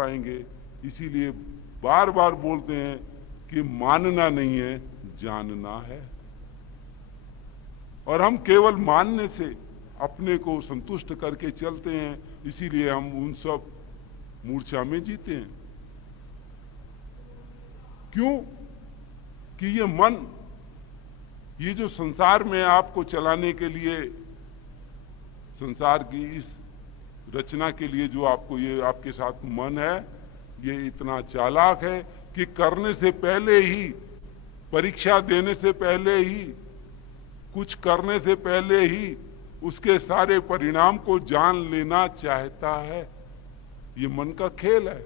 पाएंगे। इसीलिए बार बार बोलते हैं कि मानना नहीं है, जानना है। और हम केवल मानने से अपने को संतुष्ट करके चलते हैं, इसीलिए हम उन सब मूर्छा में जीते हैं। क्यों? कि ये मन, ये जो संसार में आपको चलाने के लिए, संसार की इस रचना के लिए जो आपको ये आपके साथ मन है, ये इतना चालाक है कि करने से पहले ही, परीक्षा देने से पहले ही, कुछ करने से पहले ही उसके सारे परिणाम को जान लेना चाहता है। ये मन का खेल है।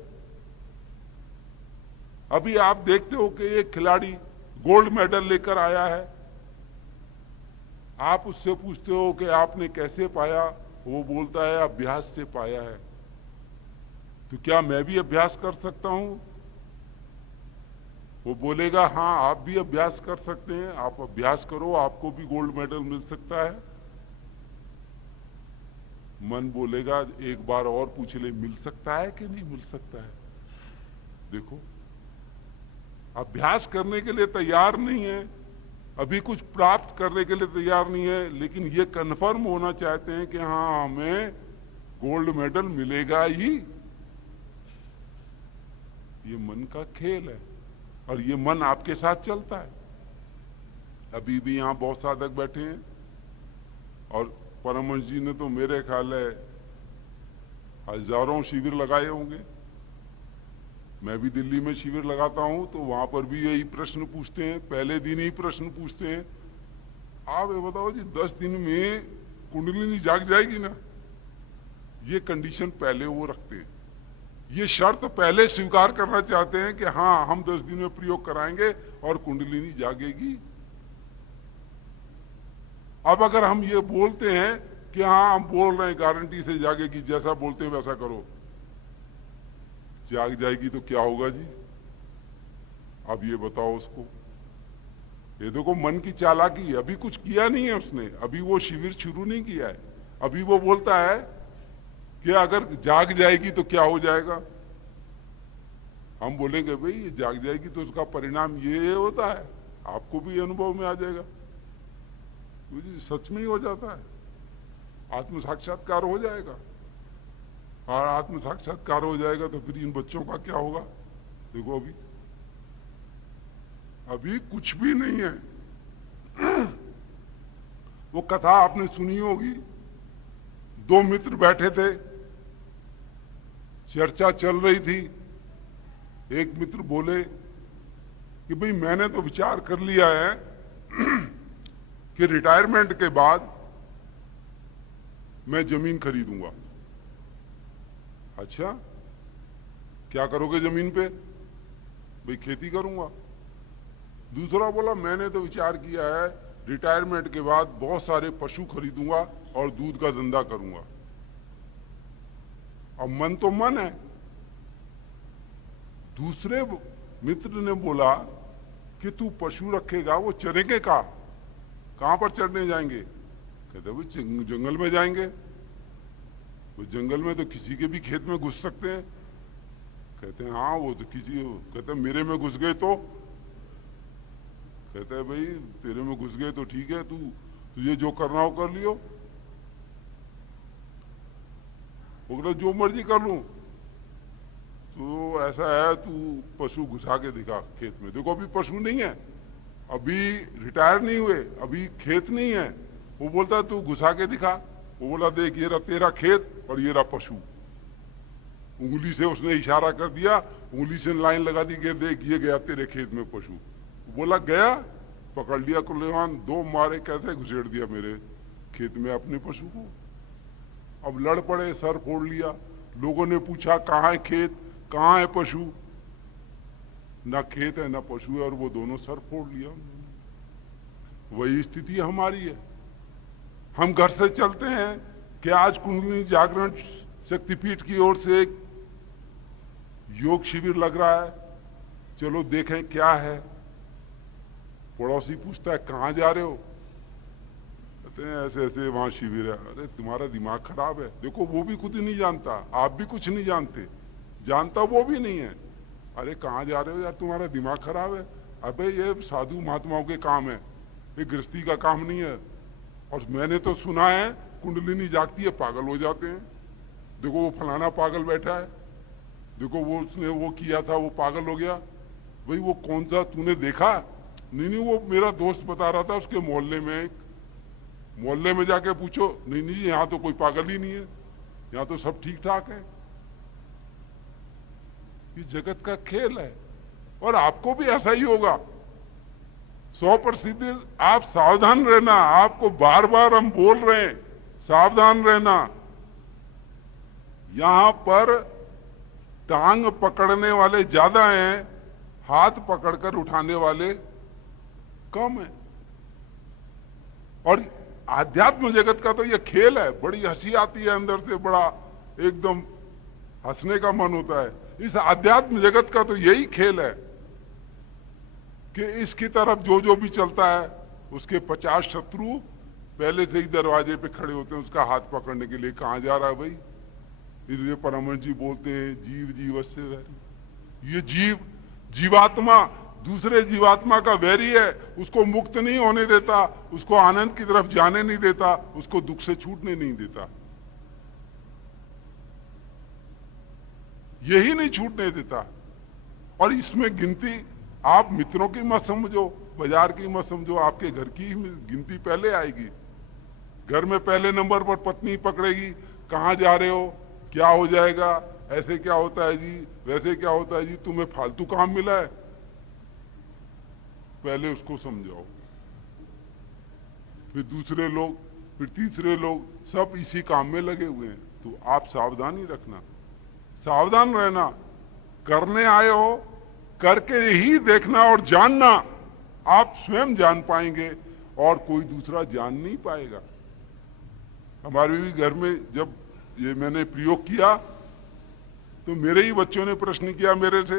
अभी आप देखते हो कि एक खिलाड़ी गोल्ड मेडल लेकर आया है, आप उससे पूछते हो कि आपने कैसे पाया, वो बोलता है अभ्यास से पाया है। तो क्या मैं भी अभ्यास कर सकता हूं? वो बोलेगा हां, आप भी अभ्यास कर सकते हैं, आप अभ्यास करो, आपको भी गोल्ड मेडल मिल सकता है। मन बोलेगा एक बार और पूछ ले, मिल सकता है कि नहीं मिल सकता है। देखो, अभ्यास करने के लिए तैयार नहीं है, अभी कुछ प्राप्त करने के लिए तैयार नहीं है, लेकिन ये कन्फर्म होना चाहते हैं कि हाँ, हमें गोल्ड मेडल मिलेगा ही। ये मन का खेल है और ये मन आपके साथ चलता है। अभी भी यहां बहुत साधक बैठे हैं और परमहंस जी ने तो मेरे ख्याल है हजारों शिविर लगाए होंगे। मैं भी दिल्ली में शिविर लगाता हूं तो वहां पर भी यही प्रश्न पूछते हैं, पहले दिन ही प्रश्न पूछते हैं, आप ये बताओ जी 10 दिन में कुंडलिनी जाग जाएगी ना। ये कंडीशन पहले वो रखते हैं, ये शर्त पहले स्वीकार करना चाहते हैं कि हाँ, हम 10 दिन में प्रयोग कराएंगे और कुंडलिनी जागेगी। अब अगर हम ये बोलते हैं कि हाँ, हम बोल रहे हैं गारंटी से जागेगी, जैसा बोलते हैं वैसा करो, जाग जाएगी तो क्या होगा जी? अब ये बताओ उसको। ये देखो मन की चालाकी, अभी कुछ किया नहीं है उसने, अभी वो शिविर शुरू नहीं किया है। अभी वो बोलता है कि अगर जाग जाएगी तो क्या हो जाएगा। हम बोलेंगे भाई ये जाग जाएगी तो उसका परिणाम ये होता है, आपको भी अनुभव में आ जाएगा। तो जी सच में ही हो जाता है, आत्म साक्षात्कार हो जाएगा। और आत्म साक्षात्कार हो जाएगा तो फिर इन बच्चों का क्या होगा। देखो अभी कुछ भी नहीं है। वो कथा आपने सुनी होगी, दो मित्र बैठे थे, चर्चा चल रही थी। एक मित्र बोले कि भाई मैंने तो विचार कर लिया है कि रिटायरमेंट के बाद मैं जमीन खरीदूंगा। अच्छा, क्या करोगे जमीन पे? भाई खेती करूंगा। दूसरा बोला मैंने तो विचार किया है रिटायरमेंट के बाद बहुत सारे पशु खरीदूंगा और दूध का धंधा करूंगा। अब मन तो मन है। दूसरे मित्र ने बोला कि तू पशु रखेगा, वो चरेंगे कहां पर चरने जाएंगे? कहते भाई जंगल में जाएंगे। वो जंगल में तो किसी के भी खेत में घुस सकते हैं। कहते हैं हाँ, वो तो किसी, कहते हैं मेरे में घुस गए तो? कहते हैं भाई तेरे में घुस गए तो ठीक है, तुझे जो करना हो कर लियो। वो कहते जो मर्जी कर लूं। तो ऐसा है, तू पशु घुसा के दिखा खेत में। देखो अभी पशु नहीं है, अभी रिटायर नहीं हुए, अभी खेत नहीं है। वो बोलता है तू घुसा के दिखा। वो बोला देख ये रहा तेरा खेत और ये रहा पशु। उंगली से उसने इशारा कर दिया, उंगली से लाइन लगा दी कि देख ये गया तेरे खेत में पशु। बोला गया, पकड़ लिया कुलेवान, दो मारे, कैसे घुसेड़ दिया मेरे खेत में अपने पशु को। अब लड़ पड़े, सर फोड़ लिया। लोगों ने पूछा कहाँ है खेत, कहाँ है पशु? ना खेत है ना पशु है, और वो दोनों सर फोड़ लिया। वही स्थिति हमारी है। हम घर से चलते हैं कि आज कुंडलिनी जागरण शक्तिपीठ की ओर से एक योग शिविर लग रहा है, चलो देखें क्या है। पड़ोसी पूछता है कहां जा रहे हो? कहते हैं ऐसे ऐसे वहां शिविर है। अरे तुम्हारा दिमाग खराब है। देखो वो भी खुद ही नहीं जानता, आप भी कुछ नहीं जानते। जानता वो भी नहीं है। अरे कहाँ जा रहे हो यार, तुम्हारा दिमाग खराब है। अबे ये साधु महात्माओं के काम है, ये गृहस्थी का काम नहीं है। और मैंने तो सुना है कुंडलिनी जागती है पागल हो जाते हैं। देखो वो फलाना पागल बैठा है, देखो वो उसने वो किया था वो पागल हो गया। भाई वो कौन सा तूने देखा? नहीं वो मेरा दोस्त बता रहा था, उसके मोहल्ले में, मोहल्ले में जाके पूछो। नहीं यहाँ तो कोई पागल ही नहीं है, यहाँ तो सब ठीक ठाक है। ये जगत का खेल है और आपको भी ऐसा ही होगा 100%। आप सावधान रहना, आपको बार बार हम बोल रहे हैं सावधान रहना। यहां पर टांग पकड़ने वाले ज्यादा हैं, हाथ पकड़कर उठाने वाले कम है। और आध्यात्म जगत का तो यह खेल है। बड़ी हंसी आती है अंदर से, बड़ा एकदम हंसने का मन होता है। इस आध्यात्म जगत का तो यही खेल है कि इसकी तरफ जो जो भी चलता है उसके 50 शत्रु पहले से ही दरवाजे पे खड़े होते हैं उसका हाथ पकड़ने के लिए। कहां जा रहा है भाई? इसलिए परमहंस जी बोलते हैं जीव जीवस्य वैरी। ये जीव जीवात्मा दूसरे जीवात्मा का वैरी है, उसको मुक्त नहीं होने देता, उसको आनंद की तरफ जाने नहीं देता, उसको दुख से छूटने नहीं देता, यही नहीं छूटने देता। और इसमें गिनती आप मित्रों की मत समझो, बाजार की मत समझो, आपके घर की गिनती पहले आएगी। घर में पहले नंबर पर पत्नी पकड़ेगी, कहां जा रहे हो, क्या हो जाएगा, ऐसे क्या होता है जी, वैसे क्या होता है जी, तुम्हें फालतू काम मिला है, पहले उसको समझाओ। फिर दूसरे लोग, फिर तीसरे लोग, सब इसी काम में लगे हुए हैं। तो आप सावधानी रखना, सावधान रहना। करने आए हो, करके ही देखना और जानना। आप स्वयं जान पाएंगे और कोई दूसरा जान नहीं पाएगा। हमारे भी घर में जब ये मैंने प्रयोग किया तो मेरे ही बच्चों ने प्रश्न किया मेरे से।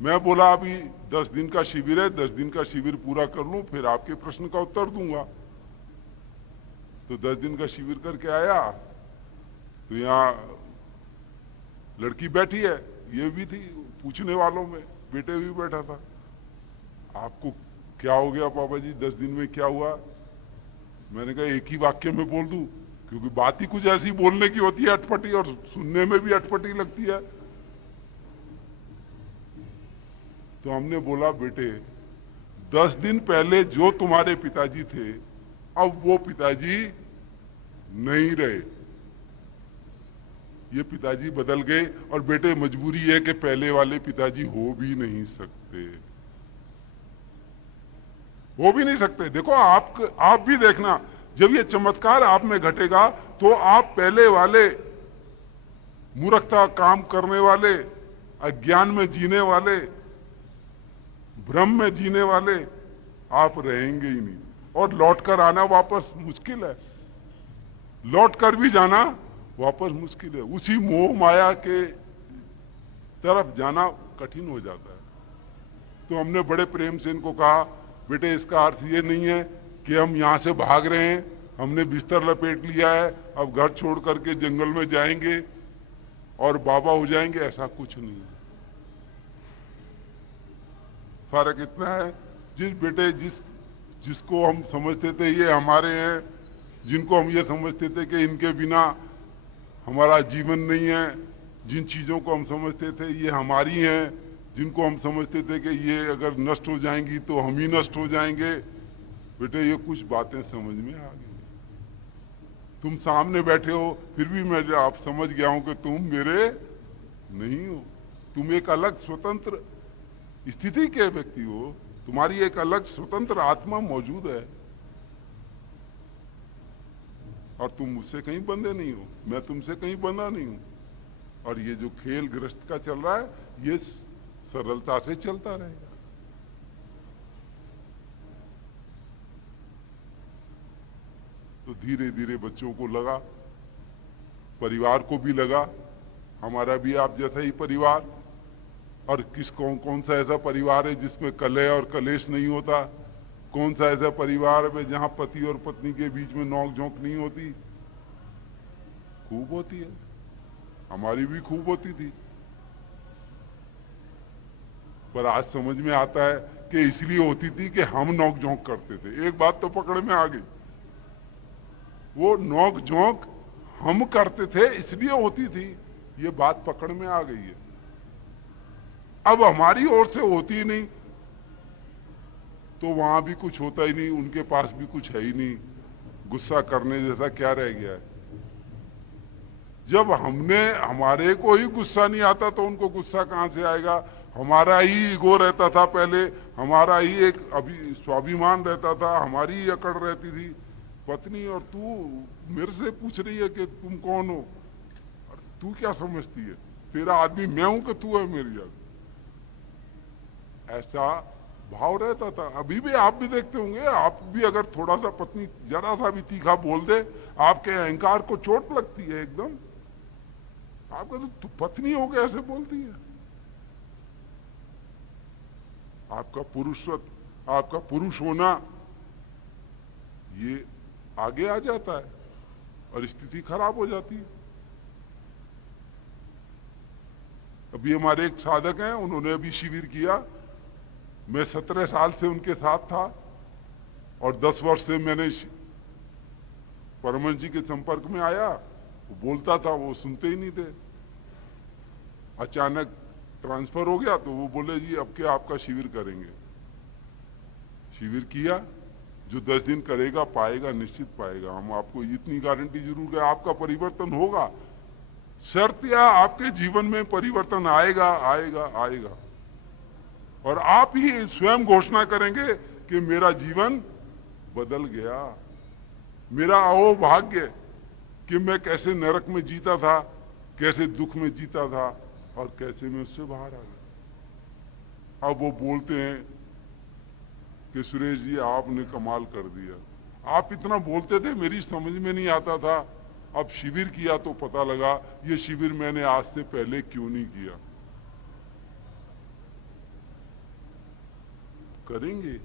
मैं बोला अभी 10 दिन का शिविर है, 10 दिन का शिविर पूरा कर लूं फिर आपके प्रश्न का उत्तर दूंगा। तो 10 दिन का शिविर करके आया तो यहाँ लड़की बैठी है, ये भी थी पूछने वालों में, बेटे भी बैठा था। आपको क्या हो गया पापा जी, 10 दिन में क्या हुआ? मैंने कहा एक ही वाक्य में बोल दूं, क्योंकि बात ही कुछ ऐसी बोलने की होती है अटपटी, और सुनने में भी अटपटी लगती है। तो हमने बोला बेटे 10 दिन पहले जो तुम्हारे पिताजी थे अब वो पिताजी नहीं रहे, ये पिताजी बदल गए। और बेटे मजबूरी है कि पहले वाले पिताजी हो भी नहीं सकते, हो भी नहीं सकते। देखो आप भी देखना, जब ये चमत्कार आप में घटेगा तो आप पहले वाले मूर्खता काम करने वाले, अज्ञान में जीने वाले, भ्रम में जीने वाले आप रहेंगे ही नहीं। और लौटकर आना वापस मुश्किल है, लौटकर भी जाना वापस मुश्किल है। उसी मोह माया के तरफ जाना कठिन हो जाता है। तो हमने बड़े प्रेम से इनको कहा बेटे इसका अर्थ ये नहीं है कि हम यहां से भाग रहे हैं, हमने बिस्तर लपेट लिया है, अब घर छोड़ करके जंगल में जाएंगे और बाबा हो जाएंगे, ऐसा कुछ नहीं है। फर्क इतना है, जिसको हम समझते थे ये हमारे हैं, जिनको हम ये समझते थे कि इनके बिना हमारा जीवन नहीं है, जिन चीजों को हम समझते थे ये हमारी हैं, जिनको हम समझते थे कि ये अगर नष्ट हो जाएंगी तो हम ही नष्ट हो जाएंगे, बेटे ये कुछ बातें समझ में आ गई। तुम सामने बैठे हो फिर भी मैं आप समझ गया हूं कि तुम मेरे नहीं हो, तुम एक अलग स्वतंत्र स्थिति के व्यक्ति हो, तुम्हारी एक अलग स्वतंत्र आत्मा मौजूद है और तुम मुझसे कहीं बंधे नहीं हो, मैं तुमसे कहीं बंधा नहीं हूं। और ये जो खेल ग्रस्त का चल रहा है ये सरलता से चलता रहेगा। तो धीरे धीरे बच्चों को लगा, परिवार को भी लगा, हमारा भी आप जैसा ही परिवार, और कौन सा ऐसा परिवार है जिसमें कलह और कलेश नहीं होता, कौन सा ऐसा परिवार है जहां पति और पत्नी के बीच में नोक झोंक नहीं होती, खूब होती है। हमारी भी खूब होती थी, पर आज समझ में आता है कि इसलिए होती थी कि हम नोक झोंक करते थे। एक बात तो पकड़ में आ गई, वो नोक झोंक हम करते थे इसलिए होती थी, ये बात पकड़ में आ गई है। अब हमारी ओर से होती ही नहीं तो वहां भी कुछ होता ही नहीं, उनके पास भी कुछ है ही नहीं, गुस्सा करने जैसा क्या रह गया है। जब हमारे को ही गुस्सा नहीं आता तो उनको गुस्सा कहां से आएगा। हमारा ही ईगो रहता था पहले, हमारा ही एक अभी स्वाभिमान रहता था, हमारी ही अकड़ रहती थी। पत्नी और तू मेरे से पूछ रही है कि तुम कौन हो, और तू क्या समझती है, तेरा आदमी मैं हूं कि तू है मेरी आदमी, ऐसा भाव रहता था। अभी भी आप भी देखते होंगे, आप भी अगर थोड़ा सा पत्नी जरा सा भी तीखा बोल दे, आपके अहंकार को चोट लगती है एकदम। आप कहते तू पत्नी हो गया ऐसे बोलती है। आपका पुरुषत्व, आपका पुरुष होना ये आगे आ जाता है और स्थिति खराब हो जाती है। अभी हमारे एक साधक हैं, उन्होंने अभी शिविर किया। मैं 17 साल से उनके साथ था और 10 वर्ष से मैंने परमहंस जी के संपर्क में आया। वो बोलता था, वो सुनते ही नहीं थे। अचानक ट्रांसफर हो गया तो वो बोले जी अब क्या आपका शिविर करेंगे। शिविर किया, जो 10 दिन करेगा पाएगा, निश्चित पाएगा। हम आपको इतनी गारंटी जरूर है, आपका परिवर्तन होगा। शर्त या आपके जीवन में परिवर्तन आएगा आएगा आएगा, और आप ही स्वयं घोषणा करेंगे कि मेरा जीवन बदल गया। मेरा अहोभाग्य कि मैं कैसे नरक में जीता था, कैसे दुख में जीता था और कैसे मैं उससे बाहर आ गया। अब वो बोलते हैं कि सुरेश जी आपने कमाल कर दिया, आप इतना बोलते थे मेरी समझ में नहीं आता था, अब शिविर किया तो पता लगा ये शिविर मैंने आज से पहले क्यों नहीं किया। करेंगे,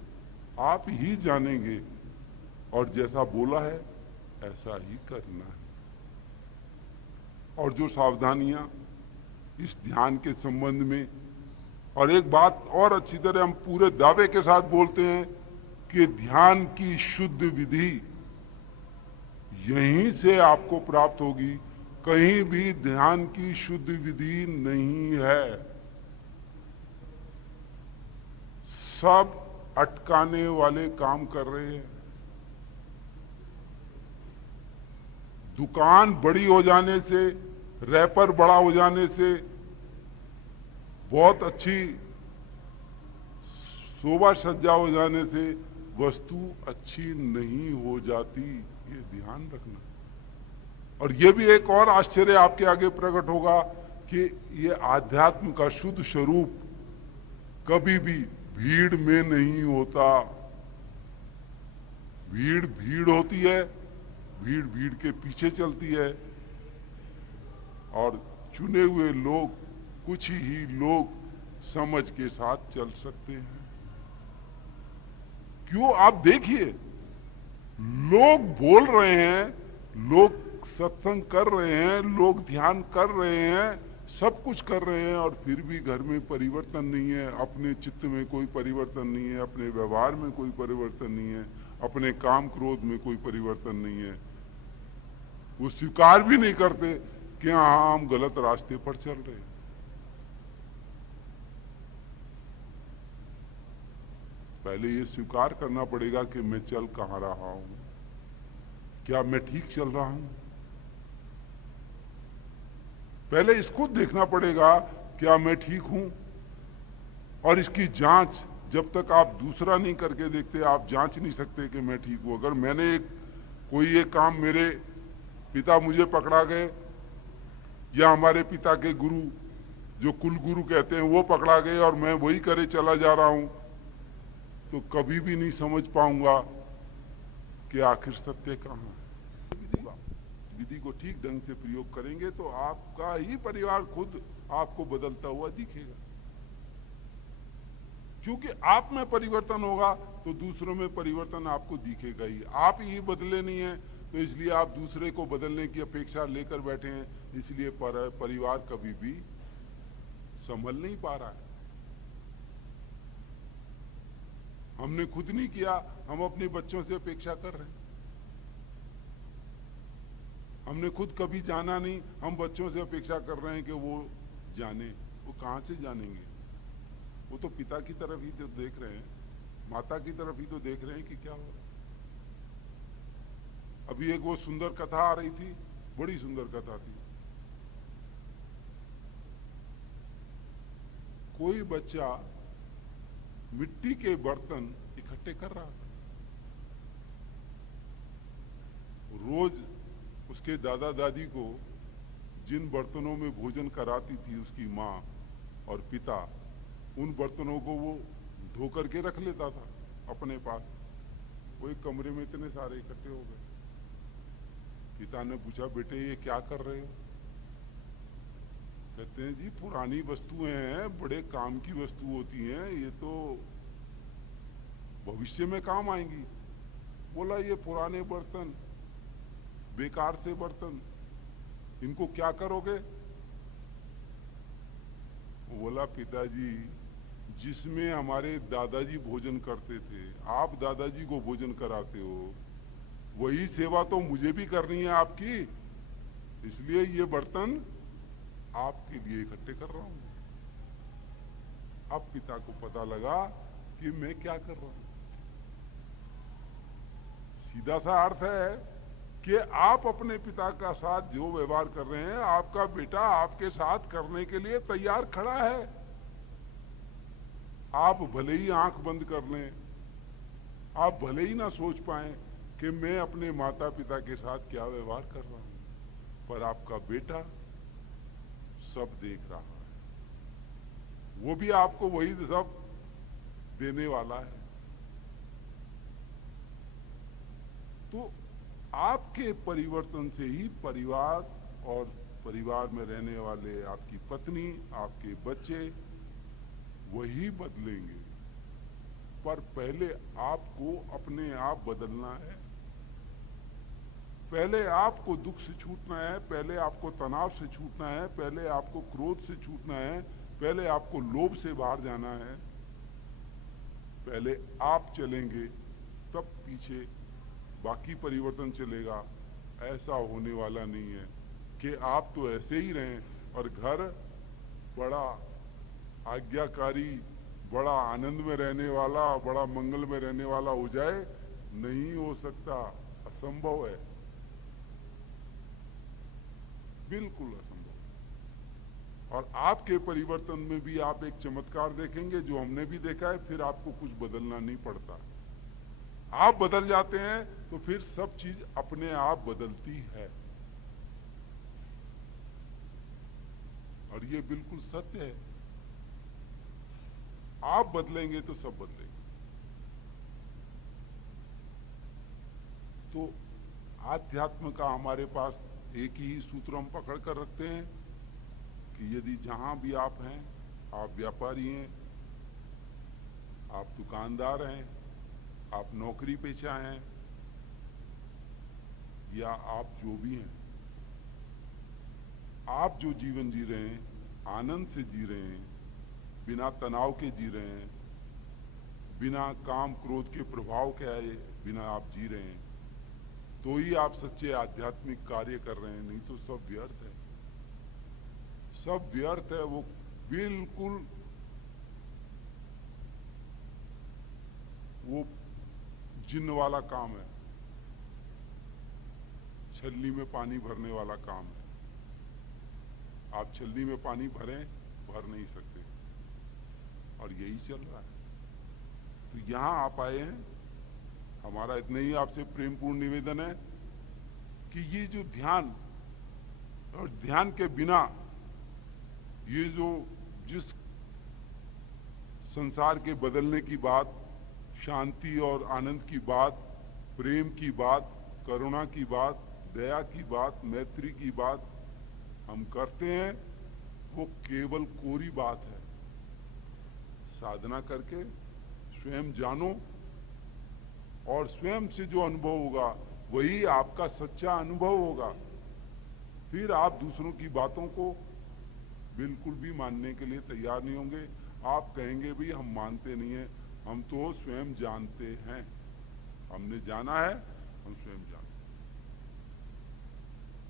आप ही जानेंगे, और जैसा बोला है ऐसा ही करना है। और जो सावधानियां इस ध्यान के संबंध में, और एक बात और अच्छी तरह हम पूरे दावे के साथ बोलते हैं कि ध्यान की शुद्ध विधि यहीं से आपको प्राप्त होगी, कहीं भी ध्यान की शुद्ध विधि नहीं है। सब अटकाने वाले काम कर रहे हैं। दुकान बड़ी हो जाने से, रैपर बड़ा हो जाने से, बहुत अच्छी शोभा सज्जा हो जाने से वस्तु अच्छी नहीं हो जाती, ये ध्यान रखना। और ये भी एक और आश्चर्य आपके आगे प्रकट होगा कि ये आध्यात्म का शुद्ध स्वरूप कभी भी भीड़ में नहीं होता। भीड़ भीड़ होती है, भीड़ भीड़ के पीछे चलती है, और चुने हुए लोग, कुछ ही लोग समझ के साथ चल सकते हैं। क्यों, आप देखिए, लोग बोल रहे हैं, लोग सत्संग कर रहे हैं, लोग ध्यान कर रहे हैं, सब कुछ कर रहे हैं, और फिर भी घर में परिवर्तन नहीं है, अपने चित्त में कोई परिवर्तन नहीं है, अपने व्यवहार में कोई परिवर्तन नहीं है, अपने काम क्रोध में कोई परिवर्तन नहीं है। वो स्वीकार भी नहीं करते कि हाँ हम गलत रास्ते पर चल रहे हैं। पहले ये स्वीकार करना पड़ेगा कि मैं चल कहां रहा हूं, क्या मैं ठीक चल रहा हूं। पहले इसको देखना पड़ेगा, क्या मैं ठीक हूं। और इसकी जांच जब तक आप दूसरा नहीं करके देखते, आप जांच नहीं सकते कि मैं ठीक हूं। अगर मैंने कोई एक काम, मेरे पिता मुझे पकड़ा गए, या हमारे पिता के गुरु, जो कुल गुरु कहते हैं, वो पकड़ा गए और मैं वही करे चला जा रहा हूं, तो कभी भी नहीं समझ पाऊंगा कि आखिर सत्य कहां है। विधि को ठीक ढंग से प्रयोग करेंगे तो आपका ही परिवार खुद आपको बदलता हुआ दिखेगा। क्योंकि आप में परिवर्तन होगा तो दूसरों में परिवर्तन आपको दिखेगा ही। आप ही बदले नहीं है तो इसलिए आप दूसरे को बदलने की अपेक्षा लेकर बैठे हैं, इसलिए परिवार कभी भी संभल नहीं पा रहा है। हमने खुद नहीं किया, हम अपने बच्चों से अपेक्षा कर रहे हैं। हमने खुद कभी जाना नहीं, हम बच्चों से अपेक्षा कर रहे हैं कि वो जाने। वो कहां से जानेंगे? वो तो पिता की तरफ ही तो देख रहे हैं, माता की तरफ ही तो देख रहे हैं कि क्या हो रहा है। अभी एक वो सुंदर कथा आ रही थी, बड़ी सुंदर कथा थी। कोई बच्चा मिट्टी के बर्तन इकट्ठे कर रहा था। रोज उसके दादा दादी को जिन बर्तनों में भोजन कराती थी उसकी माँ और पिता, उन बर्तनों को वो धो करके रख लेता था अपने पास। वो एक कमरे में इतने सारे इकट्ठे हो गए। पिता ने पूछा, बेटे ये क्या कर रहे हो? कहते हैं, जी पुरानी वस्तुएं हैं, बड़े काम की वस्तु होती हैं, ये तो भविष्य में काम आएंगी। बोला, ये पुराने बर्तन, बेकार से बर्तन, इनको क्या करोगे? बोला, पिताजी जिसमें हमारे दादाजी भोजन करते थे, आप दादाजी को भोजन कराते हो, वही सेवा तो मुझे भी करनी है आपकी, इसलिए ये बर्तन आपके लिए इकट्ठे कर रहा हूं। अब पिता को पता लगा कि मैं क्या कर रहा हूं। सीधा सा अर्थ है कि आप अपने पिता का साथ जो व्यवहार कर रहे हैं, आपका बेटा आपके साथ करने के लिए तैयार खड़ा है। आप भले ही आंख बंद कर लें, आप भले ही ना सोच पाएं कि मैं अपने माता पिता के साथ क्या व्यवहार कर रहा हूं, पर आपका बेटा सब देख रहा है। वो भी आपको वही सब देने वाला है। तो आपके परिवर्तन से ही परिवार और परिवार में रहने वाले आपकी पत्नी, आपके बच्चे वही बदलेंगे। पर पहले आपको अपने आप बदलना है। पहले आपको दुख से छूटना है, पहले आपको तनाव से छूटना है, पहले आपको क्रोध से छूटना है, पहले आपको लोभ से बाहर जाना है। पहले आप चलेंगे तब पीछे बाकी परिवर्तन चलेगा। ऐसा होने वाला नहीं है कि आप तो ऐसे ही रहें और घर बड़ा आज्ञाकारी, बड़ा आनंद में रहने वाला, बड़ा मंगल में रहने वाला हो जाए। नहीं हो सकता, असंभव है, बिल्कुल असंभव। और आपके परिवर्तन में भी आप एक चमत्कार देखेंगे जो हमने भी देखा है। फिर आपको कुछ बदलना नहीं पड़ता, आप बदल जाते हैं तो फिर सब चीज अपने आप बदलती है। और ये बिल्कुल सत्य है। आप बदलेंगे तो सब बदलेंगे। तो आध्यात्म का हमारे पास एक ही सूत्र हम पकड़ कर रखते हैं कि यदि जहां भी आप हैं, आप व्यापारी हैं, आप दुकानदार हैं, आप नौकरी पेशा हैं, या आप जो भी हैं, आप जो जीवन जी रहे हैं, आनंद से जी रहे हैं, बिना तनाव के जी रहे हैं, बिना काम क्रोध के प्रभाव के आए बिना आप जी रहे हैं, तो ही आप सच्चे आध्यात्मिक कार्य कर रहे हैं। नहीं तो सब व्यर्थ है, सब व्यर्थ है। वो बिल्कुल वो जिन्न वाला काम है, छलनी में पानी भरने वाला काम है। आप छलनी में पानी भर नहीं सकते, और यही चल रहा है। तो यहां आप आए हैं, हमारा इतना ही आपसे प्रेमपूर्ण निवेदन है कि ये जो ध्यान, और ध्यान के बिना ये जो जिस संसार के बदलने की बात, शांति और आनंद की बात, प्रेम की बात, करुणा की बात, दया की बात, मैत्री की बात हम करते हैं, वो केवल कोरी बात है। साधना करके स्वयं जानो, और स्वयं से जो अनुभव होगा वही आपका सच्चा अनुभव होगा। फिर आप दूसरों की बातों को बिल्कुल भी मानने के लिए तैयार नहीं होंगे। आप कहेंगे भी हम मानते नहीं हैं, हम तो स्वयं जानते हैं, हमने जाना है, हम स्वयं जानते हैं,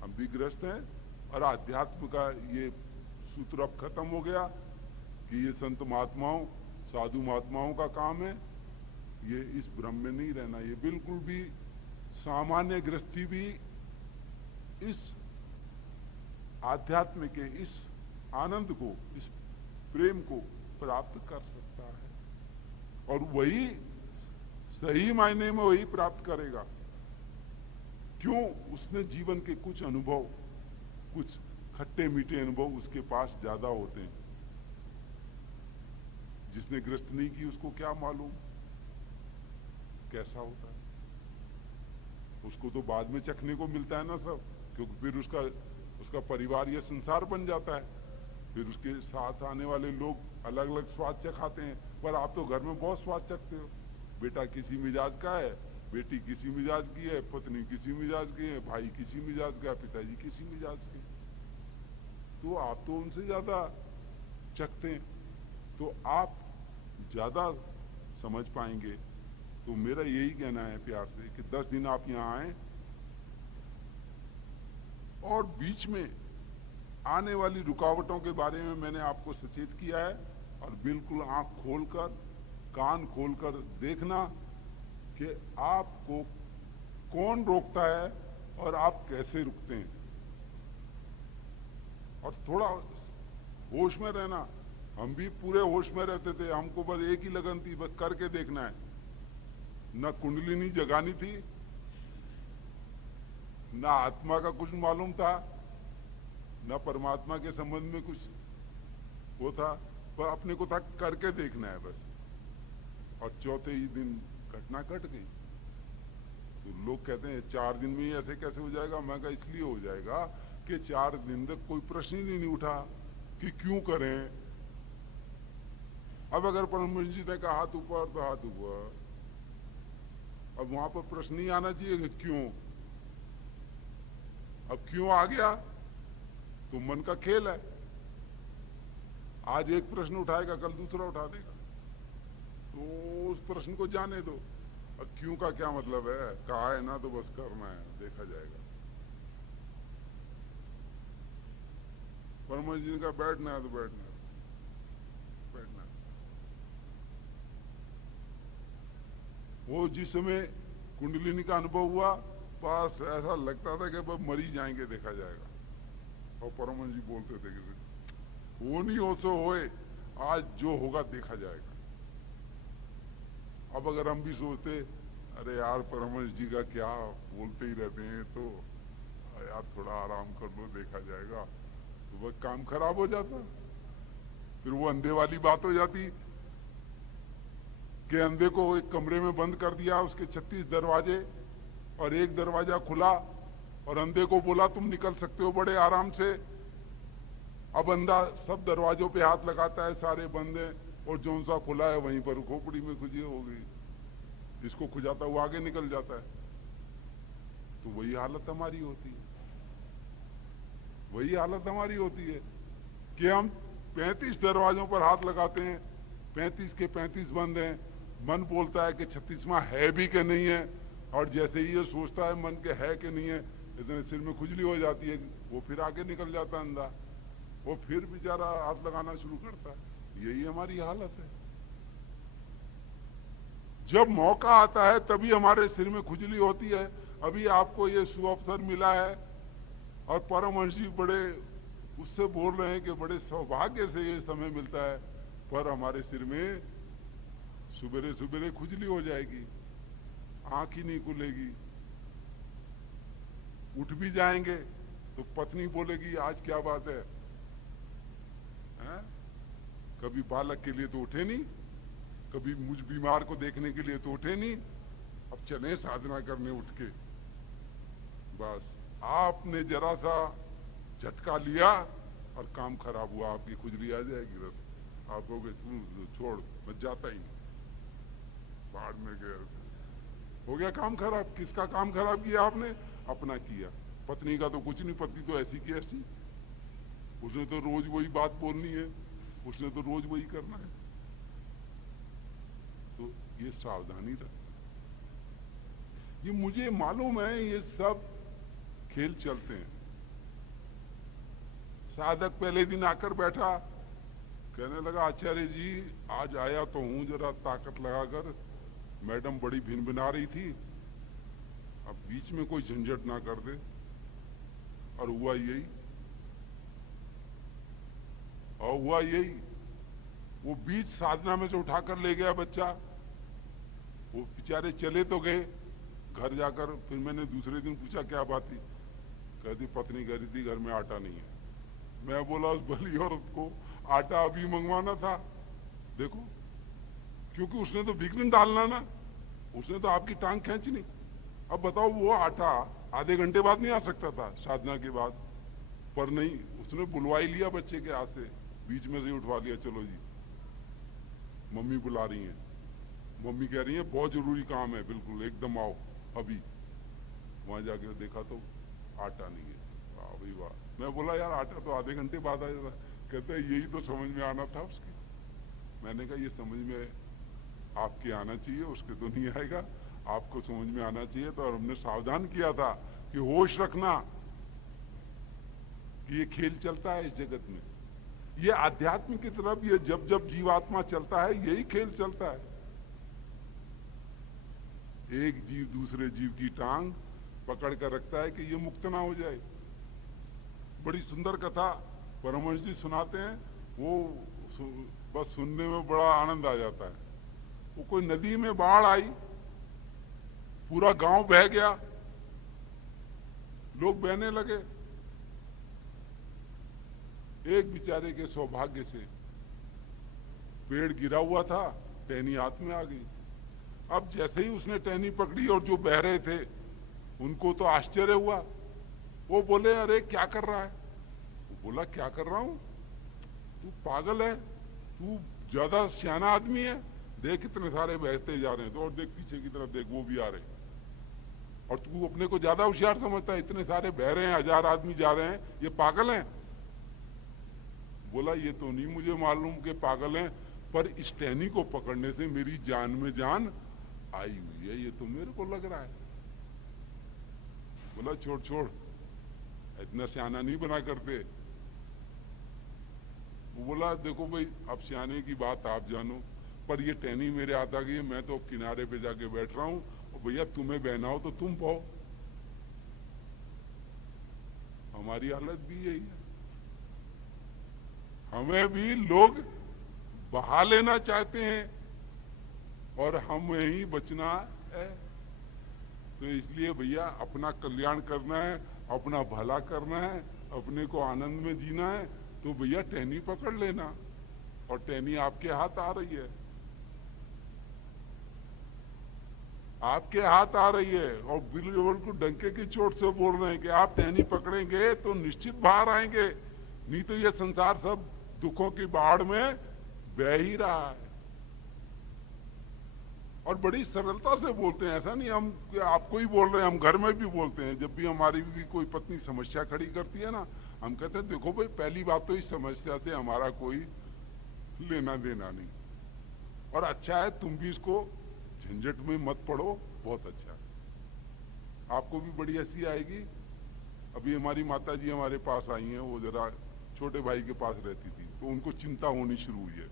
हम भी ग्रस्त हैं। और आध्यात्म का ये सूत्र अब खत्म हो गया कि ये संत महात्माओं साधु महात्माओं का काम है। ये इस भ्रम में नहीं रहना। ये बिल्कुल भी सामान्य गृहस्थी भी इस आध्यात्म के इस आनंद को, इस प्रेम को प्राप्त कर सकता है। और वही सही मायने में वही प्राप्त करेगा। क्यों? उसने जीवन के कुछ अनुभव, कुछ खट्टे मीठे अनुभव उसके पास ज्यादा होते हैं। जिसने ग्रस्त नहीं की उसको क्या मालूम कैसा होता है। उसको तो बाद में चखने को मिलता है ना सब, क्योंकि फिर उसका परिवार या संसार बन जाता है। फिर उसके साथ आने वाले लोग अलग अलग स्वाद चखाते हैं। पर आप तो घर में बहुत स्वाद चखते हो। बेटा किसी मिजाज का है, बेटी किसी मिजाज की है, पत्नी किसी मिजाज की है, भाई किसी मिजाज का, पिताजी किसी मिजाज के। तो आप तो उनसे ज्यादा चखते हैं, तो आप ज्यादा समझ पाएंगे। तो मेरा यही कहना है प्यार से कि 10 दिन आप यहां आए और बीच में आने वाली रुकावटों के बारे में मैंने आपको सचेत किया है। और बिल्कुल आंख खोलकर, कान खोलकर देखना कि आपको कौन रोकता है और आप कैसे रुकते हैं। और थोड़ा होश में रहना। हम भी पूरे होश में रहते थे, हमको बस एक ही लगन थी, बस करके देखना है। न कुंडलिनी जगानी थी, न आत्मा का कुछ मालूम था, न परमात्मा के संबंध में कुछ वो था, पर अपने को था करके देखना है बस। और चौथे ही दिन घटना घट गई। तो लोग कहते हैं 4 दिन में ही ऐसे कैसे हो जाएगा। मैं कहा इसलिए हो जाएगा कि 4 दिन तक कोई प्रश्न ही नहीं उठा कि क्यों करें। अब अगर परम जी ने कहा हाथ ऊपर तो हाथ ऊपर। अब वहां पर प्रश्न ही आना चाहिए कि क्यों। अब क्यों आ गया तो मन का खेल है। आज एक प्रश्न उठाएगा, कल दूसरा उठा देगा। तो उस प्रश्न को जाने दो। अब क्यों का क्या मतलब है, कहा है ना तो बस करना है, देखा जाएगा। परम जी का बैठना है तो बैठना है, बैठना है। वो जिस समय कुंडलिनी का अनुभव हुआ, पास ऐसा लगता था कि बस मरी जाएंगे, देखा जाएगा। और परम जी बोलते थे कि वो नहीं हो सो होए, आज जो होगा देखा जाएगा। अब अगर हम भी सोचते अरे यार परमहंस जी का क्या बोलते ही रहते हैं, तो यार थोड़ा आराम कर लो, देखा जाएगा, तो वह काम खराब हो जाता। फिर वो अंधे वाली बात हो जाती कि अंधे को एक कमरे में बंद कर दिया, उसके 36 दरवाजे और एक दरवाजा खुला, और अंधे को बोला तुम निकल सकते हो बड़े आराम से। अब अंधा सब दरवाजों पे हाथ लगाता है, सारे बंद हैं, और जो सा खुला है वहीं पर खोपड़ी में खुजी हो गई। जिसको खुजाता वो आगे निकल जाता है। तो वही हालत हमारी होती है, वही हालत हमारी होती है कि हम 35 दरवाजों पर हाथ लगाते हैं, 35 के 35 बंद हैं। मन बोलता है कि 36वां है भी कि नहीं है, और जैसे ही ये सोचता है मन के है कि नहीं है, इतने सिर में खुजली हो जाती है, वो फिर आगे निकल जाता है अंधा। वो फिर बेचारा हाथ लगाना शुरू करता है। यही हमारी हालत है। जब मौका आता है तभी हमारे सिर में खुजली होती है। अभी आपको ये सुअवसर मिला है और परमहंस जी बड़े उससे बोल रहे हैं कि बड़े सौभाग्य से ये समय मिलता है, पर हमारे सिर में सुबेरे सुबेरे खुजली हो जाएगी, आंख ही नहीं खुलेगी। उठ भी जाएंगे तो पत्नी बोलेगी आज क्या बात है? कभी बालक के लिए तो उठे नहीं, कभी मुझ बीमार को देखने के लिए तो उठे नहीं, अब चले साधना करने उठ के। बस आपने जरा सा झटका लिया और काम खराब हुआ, आपकी खुजली आ जाएगी। बस आप कहोगे तू छोड़, मैं जाता ही नहीं, बाढ़ में गया। हो गया काम खराब। किसका काम खराब किया आपने? अपना किया। पत्नी का तो कुछ नहीं, पत्नी तो ऐसी की ऐसी, उसने तो रोज वही बात बोलनी है, उसने तो रोज वही करना है। तो ये सावधानी रख। ये मुझे मालूम है, ये सब खेल चलते हैं। साधक पहले दिन आकर बैठा, कहने लगा आचार्य जी आज आया तो हूं जरा ताकत लगाकर, मैडम बड़ी भिनभिना रही थी, अब बीच में कोई झंझट ना कर दे। और हुआ यही, वो बीच साधना में से उठाकर ले गया बच्चा। वो बेचारे चले तो गए, घर जाकर फिर मैंने दूसरे दिन पूछा क्या बात थी, कहती पत्नी कह रही थी घर में आटा नहीं है। मैं बोला उस भली औरत को आटा अभी मंगवाना था, देखो, क्योंकि उसने तो विघ्न डालना ना, उसने तो आपकी टांग खींचनी। अब बताओ वो आटा आधे घंटे बाद नहीं आ सकता था साधना के बाद, पर नहीं, उसने बुलवा ही लिया बच्चे के हाथ से, बीच में से उठवा लिया, चलो जी मम्मी बुला रही हैं, मम्मी कह रही है बहुत जरूरी काम है, बिल्कुल एकदम आओ अभी। वहां जाके देखा तो आटा नहीं है। वाह भाई वाह। मैं बोला यार आटा तो आधे घंटे बाद आ जाता। कहते हैं यही तो समझ में आना था उसके। मैंने कहा ये समझ में आपके आना चाहिए, उसके तो नहीं आएगा, आपको समझ में आना चाहिए। तो और हमने सावधान किया था कि होश रखना कि ये खेल चलता है इस जगत में, ये आध्यात्म की तरफ ये जब जब जीवात्मा चलता है यही खेल चलता है। एक जीव दूसरे जीव की टांग पकड़ कर रखता है कि ये मुक्त ना हो जाए। बड़ी सुंदर कथा परमहंस जी सुनाते हैं, वो बस सुनने में बड़ा आनंद आ जाता है। वो कोई नदी में बाढ़ आई, पूरा गांव बह गया, लोग बहने लगे। एक बेचारे के सौभाग्य से पेड़ गिरा हुआ था, टहनी हाथ में आ गई। अब जैसे ही उसने टहनी पकड़ी और जो बह रहे थे उनको तो आश्चर्य हुआ। वो बोले अरे क्या कर रहा है? वो बोला क्या कर रहा हूं, तू पागल है, तू ज्यादा सियाना आदमी है, देख इतने सारे बहते जा रहे हैं, तो और देख पीछे की तरफ देख वो भी आ रहे हैं, और तू अपने को ज्यादा होशियार समझता है, इतने सारे बह रहे हैं, 1000 आदमी जा रहे हैं, ये पागल हैं? बोला ये तो नहीं मुझे मालूम कि पागल हैं, पर इस टहनी को पकड़ने से मेरी जान में जान आई हुई है, ये तो मेरे को लग रहा है। बोला छोड़ छोड़, इतना सियाना नहीं बना करते। वो बोला देखो भाई अब सियाने की बात आप जानो, पर ये टहनी मेरे हाथ आ गई है, मैं तो किनारे पे जाके बैठ रहा हूं, और भैया तुम्हें बहना हो तो तुम पाओ। हमारी हालत भी यही है, हमें भी लोग बहा लेना चाहते हैं और हमें ही बचना है। तो इसलिए भैया अपना कल्याण करना है, अपना भला करना है, अपने को आनंद में जीना है, तो भैया टहनी पकड़ लेना, और टहनी आपके हाथ आ रही है, आपके हाथ आ रही है, और बिल्कुल को डंके की चोट से बोल रहे हैं कि आप टहनी पकड़ेंगे तो निश्चित बाहर आएंगे, नहीं तो ये संसार सब दुखों की बाढ़ में बह ही रहा है। और बड़ी सरलता से बोलते हैं, ऐसा नहीं हम आपको ही बोल रहे हैं, हम घर में भी बोलते हैं। जब भी हमारी भी कोई पत्नी समस्या खड़ी करती है ना, हम कहते हैं देखो भाई पहली बात तो इस समस्या से हमारा कोई लेना देना नहीं, और अच्छा है तुम भी इसको झंझट में मत पड़ो, बहुत अच्छा है, आपको भी बड़ी हंसी आएगी। अभी हमारी माता जी हमारे पास आई हैं, वो जरा छोटे भाई के पास रहती थी, तो उनको चिंता होनी शुरू हुई है।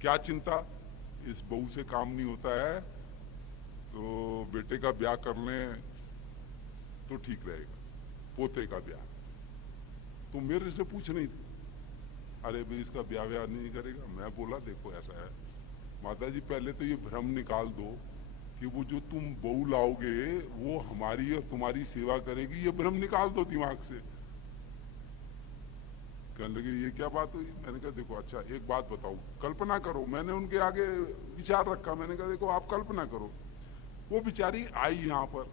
क्या चिंता? इस बहू से काम नहीं होता है, तो बेटे का ब्याह कर लें तो ठीक रहेगा, पोते का ब्याह। तो मेरे से पूछ रही थी, अरे भाई इसका ब्याह नहीं करेगा? मैं बोला देखो ऐसा है माता जी, पहले तो ये भ्रम निकाल दो कि वो जो तुम बहू लाओगे वो हमारी और तुम्हारी सेवा करेगी, ये भ्रम निकाल दो दिमाग से। कहने लगे ये क्या बात हुई? मैंने कहा देखो अच्छा एक बात बताओ, कल्पना करो, मैंने उनके आगे विचार रखा, मैंने कहा देखो आप कल्पना करो, वो बेचारी आई यहां पर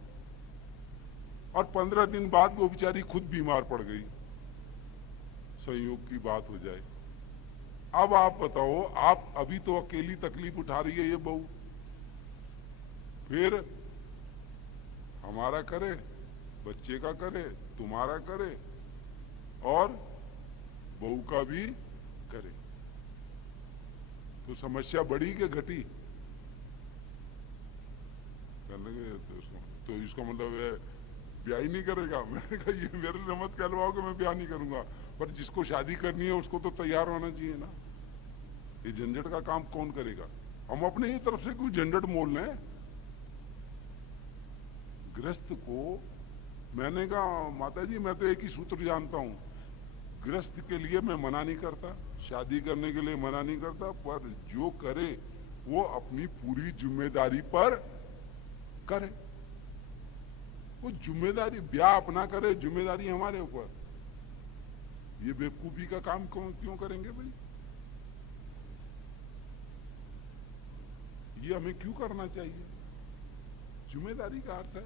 और 15 दिन बाद वो बेचारी खुद बीमार पड़ गई, संयोग की बात हो जाए। अब आप बताओ, आप अभी तो अकेली तकलीफ उठा रही है ये बहू, फिर हमारा करे, बच्चे का करे, तुम्हारा करे और बहू का भी करे, तो समस्या बढ़ी कि घटी? कहने लगे तो इसका मतलब है ब्याह ही नहीं करेगा। मैंने कहा ये मेरे से मत कहलवाओ कि मैं ब्याह नहीं करूंगा, पर जिसको शादी करनी है उसको तो तैयार होना चाहिए ना। ये झंझट का काम कौन करेगा? हम अपने ही तरफ से कोई झंझट मोल लें। गृहस्थ को मैंने कहा माता जी मैं तो एक ही सूत्र जानता हूं, गृहस्थ के लिए मैं मना नहीं करता, शादी करने के लिए मना नहीं करता, पर जो करे वो अपनी पूरी जिम्मेदारी पर करे। वो जिम्मेदारी, ब्याह अपना करे, जिम्मेदारी हमारे ऊपर। ये बेवकूफी का काम क्यों करेंगे भाई? ये हमें क्यों करना चाहिए? जिम्मेदारी का अर्थ है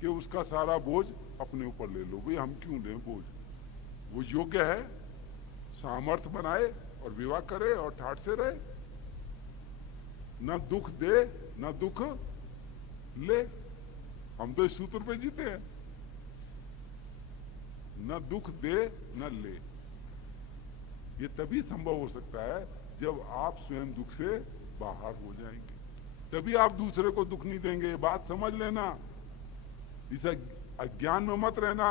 कि उसका सारा बोझ अपने ऊपर ले लो। भाई हम क्यों लें बोझ? वो योग्य है, सामर्थ्य बनाए और विवाह करे और ठाट से रहे, न दुख दे न दुख ले। हम तो इस सूत्र पे जीते हैं, न दुख दे न ले। ये तभी संभव हो सकता है जब आप स्वयं दुख से बाहर हो जाएंगे, तभी आप दूसरे को दुख नहीं देंगे। बात समझ लेना, इस अज्ञान में मत रहना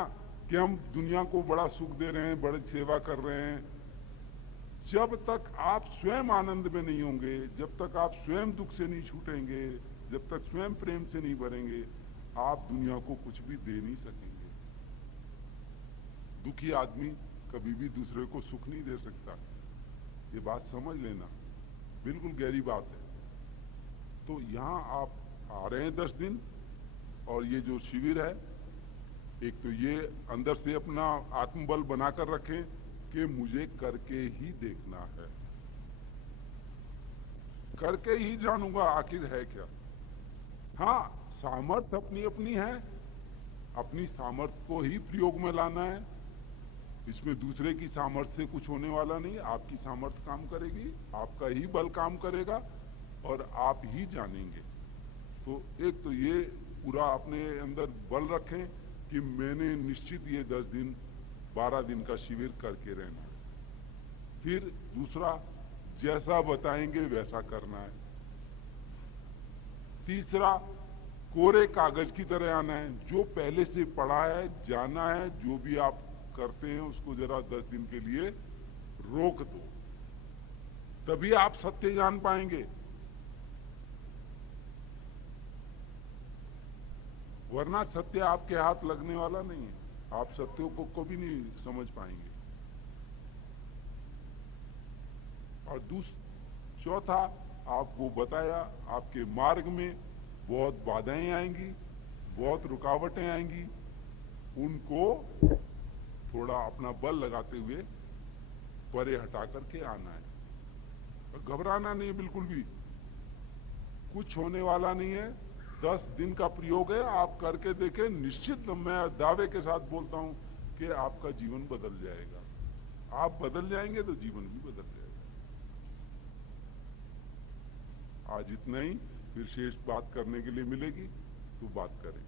कि हम दुनिया को बड़ा सुख दे रहे हैं, बड़ी सेवा कर रहे हैं। जब तक आप स्वयं आनंद में नहीं होंगे, जब तक आप स्वयं दुख से नहीं छूटेंगे, जब तक स्वयं प्रेम से नहीं भरेंगे, आप दुनिया को कुछ भी दे नहीं सकेंगे। दुखी आदमी कभी भी दूसरे को सुख नहीं दे सकता। ये बात समझ लेना, बिल्कुल गहरी बात है। तो यहां आप आ रहे हैं 10 दिन, और ये जो शिविर है, एक तो ये अंदर से अपना आत्मबल बनाकर रखें कि मुझे करके ही देखना है, करके ही जानूंगा आखिर है क्या। हाँ, सामर्थ्य अपनी अपनी है, अपनी सामर्थ्य को ही प्रयोग में लाना है। इसमें दूसरे की सामर्थ्य से कुछ होने वाला नहीं। आपकी सामर्थ्य काम करेगी, आपका ही बल काम करेगा और आप ही जानेंगे। तो एक तो ये पूरा अपने अंदर बल रखें कि मैंने निश्चित ये 10 दिन 12 दिन का शिविर करके रहना है। फिर दूसरा, जैसा बताएंगे वैसा करना है। तीसरा, कोरे कागज की तरह आना है। जो पहले से पढ़ा है, जाना है, जो भी आप करते हैं उसको जरा 10 दिन के लिए रोक दो, तभी आप सत्य जान पाएंगे। वरना सत्य आपके हाथ लगने वाला नहीं है, आप सत्यों को भी नहीं समझ पाएंगे। और चौथा, आपको बताया आपके मार्ग में बहुत बाधाएं आएंगी, बहुत रुकावटें आएंगी, उनको थोड़ा अपना बल लगाते हुए परे हटा करके आना है। और घबराना नहीं बिल्कुल भी, कुछ होने वाला नहीं है। 10 दिन का प्रयोग है, आप करके देखें, निश्चित मैं दावे के साथ बोलता हूं कि आपका जीवन बदल जाएगा। आप बदल जाएंगे तो जीवन भी बदल जाएगा। आज इतना ही, फिर शेष बात करने के लिए मिलेगी तो बात करें।